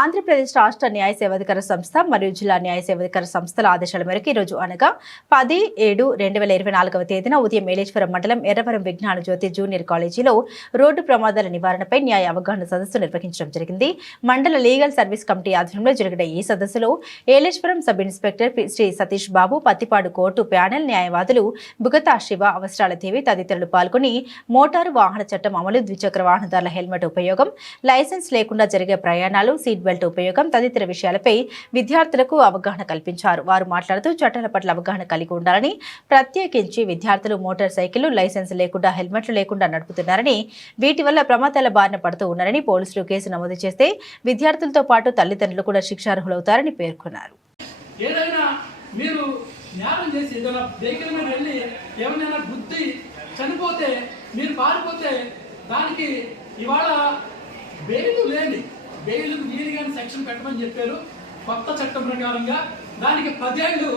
ఆంధ్రప్రదేశ్ రాష్ట్ర న్యాయ సేవాధికార సంస్థ మరియు జిల్లా న్యాయ సేవాధికార సంస్థల ఆదేశాల మేరకు ఈ రోజు అనగా 10/7/2024 తేదీన ఉదయం మేలేశ్వరం మండలం ఎర్రవరం విజ్ఞాన జ్యోతి జూనియర్ కాలేజీలో రోడ్డు ప్రమాదాల నివారణపై న్యాయ అవగాహన సదస్సు నిర్వహించడం జరిగింది. మండల లీగల్ సర్వీస్ కమిటీ ఆధ్వర్యంలో జరిగిన ఈ సదస్సులో Yeleswaram sub inspector Shri Satish Babu, Pattipadu court panel న్యాయవాదులు బుగతా శివ, అవసరాల దేవి తదితరులు పాల్గొని మోటారు వాహన చట్టం అమలు, ద్విచక్ర వాహనదారుల హెల్మెట్ ఉపయోగం, లైసెన్స్ లేకుండా జరిగే ప్రయాణాలు, సీట్ బెల్ట్ ఉపయోగం తదితర విషయాలపై విద్యార్థులకు అవగాహన కల్పించారు. వారు మాట్లాడుతూ చట్టాల పట్ల అవగాహన కలిగి ఉండాలని, ప్రత్యేకించి విద్యార్థులు మోటార్ సైకిల్ లైసెన్స్ లేకుండా హెల్మెట్లు లేకుండా నడుపుతున్నారని, వీటి వల్ల ప్రమాదాల బారిన పడుతూ ఉన్నారని, పోలీసులు కేసు నమోదు చేస్తే విద్యార్థులతో పాటు తల్లిదండ్రులు కూడా శిక్షార్హులవుతారని పేర్కొన్నారు. చనిపోతే మీరు పారిపోతే దానికి ఇవాళ బెయిల్ లేని బెయిల్ వీలుగా సెక్షన్ పెట్టమని చెప్పారు. కొత్త చట్టం ప్రకారంగా దానికి 10 ఏళ్ళు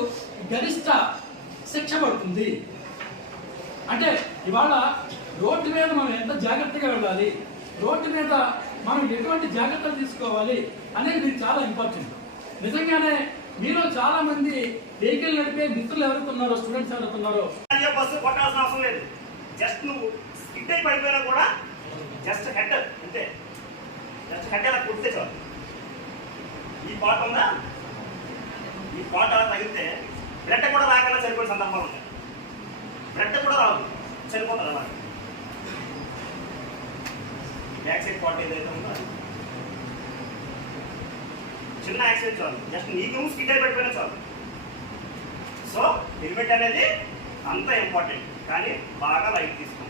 గరిష్ట శిక్ష పడుతుంది. అంటే ఇవాళ రోడ్డు మీద మనం ఎంత జాగ్రత్తగా వెళ్ళాలి, రోడ్డు మీద మనం ఎటువంటి జాగ్రత్తలు తీసుకోవాలి అనేది చాలా ఇంపార్టెంట్. నిజంగానే మీలో చాలా మంది వెహికల్ నడిపే మిత్రులు ఎవరుతున్నారో, స్టూడెంట్స్ ఎవరుతున్నారో, బస్సు కొట్టాల్సిన అవసరం లేదు. జస్ట్ నువ్వు స్కిడ్ అయి పడిపోయినా కూడా జస్ట్ హెడ్ అంతే, జస్ట్ హెడ్ అలా కుడితే చాలు. ఈ పాట ఉందా, ఈ పాట తగిలితే బ్లడ్ కూడా రాకుండా చనిపోయిన సందర్భాలు ఉంటాయి. బ్లడ్ కూడా రాదు, చనిపోతారు అలా. బ్యాక్ సైడ్ పాట ఏదైతే ఉందో చిన్న యాక్సిడెంట్ చాలు, జస్ట్ నీకు స్కిడ్ అయి పడిపోయినా చాలు. సో హెల్మెట్ అనేది అంత ఇంపార్టెంట్, కానీ బాగా లైట్ తీసుకోవాలి.